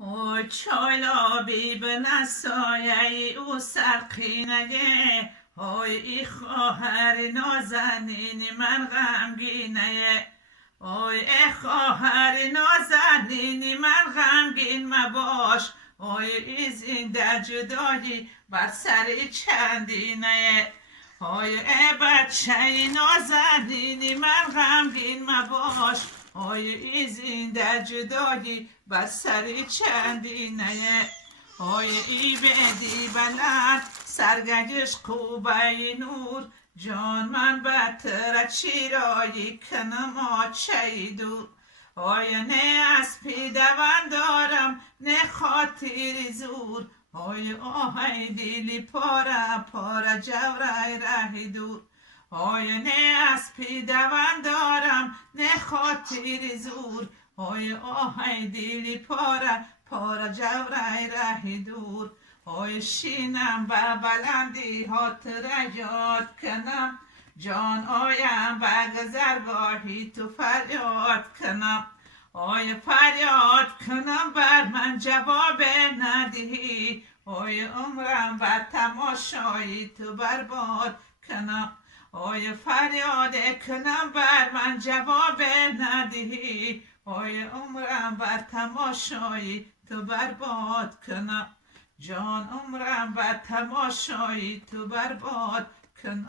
وای چالابی به نسایه او سرقینه وای ای خواهر نازنین من غمگینه وای ای خواهر نازنین من غمگین مباش وای ای زنده جدایی بر سر چندینه وای ای بچه نازنین من غمگین مباش وای ای زنده جدایی بر سر چندینه وای ای بدی بلند سرگشت خوبه نور جان من بتر چیرایی کنم آچه دور وای نه اسپی دوان دارم نه خاطر زور وای آهای دیلی پارا پارا جورای ره دور وای نه اسپی دوان دارم نه خاطر زور وای آهای دیلی پارا پارا جورای ره دور وای شینم به بلندی هاتر یاد کنم جان آیم به گذرگاهی تو فریاد کنم آی فریاد کنم بر من جواب ندهی آی عمرم بر تماشایی تو برباد کنم آی فریاد کنم بر من جواب ندهی آی عمرم بر تماشایی تو برباد کنم جان عمرم بر تماشایی تو برباد کنم